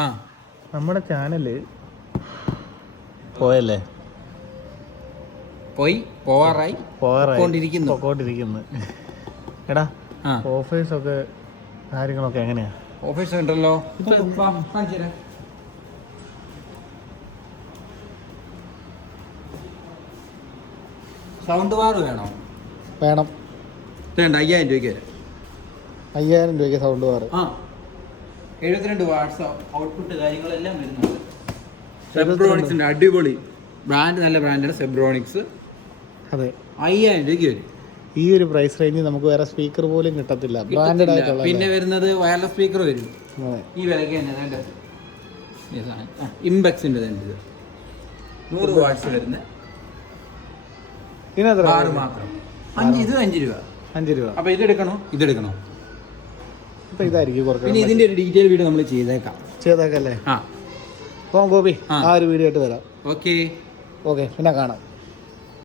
ആ നമ്മുടെ ചാനല് പോയല്ലേ? പോയിക്കൊണ്ടിരിക്കുന്നു. എടാ ഓഫേഴ്സൊക്കെ കാര്യങ്ങളൊക്കെ എങ്ങനെയാ? ഓഫേഴ്സ് ഉണ്ടല്ലോ. സൗണ്ട് ബാർ വേണം. 5000 രൂപയ്ക്ക് 5000 രൂപയ്ക്ക് സൗണ്ട് ബാർ. 72 വാട്ട്സ് ഔട്ട്പുട്ട് കാര്യങ്ങളെല്ലാം വരുന്നുണ്ട്. സെബ്രോണിക്സിന്റെ അടിപൊളി ബ്രാൻഡ്, നല്ല ബ്രാൻഡാണ് സെബ്രോണിക്സ്. അതെ, 5000 രൂപയ്ക്ക് വരും. ഈ ഒരു പ്രൈസ് റേഞ്ചിൽ നമുക്ക് വേറെ സ്പീക്കർ പോലും കിട്ടത്തില്ല, ബ്രാൻഡഡ് ആയിട്ടുള്ള. പിന്നെ വരുന്നത് വയർലെസ് സ്പീക്കർ വരും ഈ വിലയ്ക്ക് തന്നെ. ഇംബെക്സിന്റെ തന്നെ 100 വാട്ട്സ് വരുന്ന ബാർ മാത്രം. ഇത് 5 രൂപ. അപ്പൊ ഇതെടുക്കണോ? അപ്പൊ ഇതായിരിക്കും കുറച്ച്. പിന്നെ ഇതിന്റെ ഒരു ഡീറ്റെയിൽ വീഡിയോ നമ്മൾ ചെയ്തേക്കാം അല്ലേ? ഗോപി, ആ ഒരു വീഡിയോ ആയിട്ട് വരാം. ഓക്കെ, പിന്നെ കാണാം.